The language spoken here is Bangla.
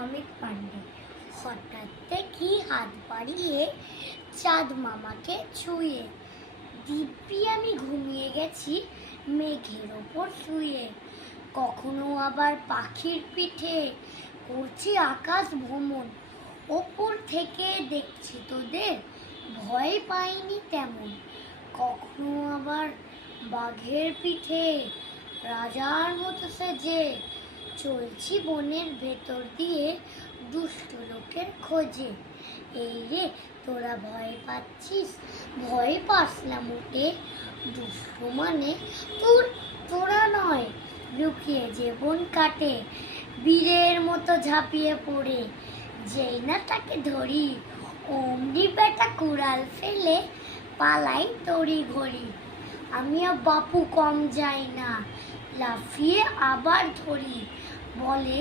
অমিত পান্ডে। হঠাৎ দেখি হাত বাড়িয়ে চাঁদ মামাকে ছুঁয়ে, দিব্যি আমি ঘুমিয়ে গেছি মেঘের ওপর শুয়ে। কখনো আবার পাখির পিঠে করছি আকাশ ভ্রমণ, ওপর থেকে দেখছি তোদের, ভয় পাইনি তেমন। কখনো আবার বাঘের পিঠে রাজার মতো সেজে চলছি বনের ভেতর দিয়ে দুষ্ট লোকের খোঁজে। এই রে তোরা ভয় পাচ্ছিস? ভয় পাস না মোটে, দুষ্ট মানে তোরা নয়, লুকিয়ে জীবন কাটে বীরের মতো ঝাঁপিয়ে পড়ে। যেই না তাকে ধরি অমনি বেটা কুড়াল ফেলে পালাই তড়ি ঘড়ি। আমি আর বাপু কম যাই না, লাফিয়ে আবার ধরি, বলে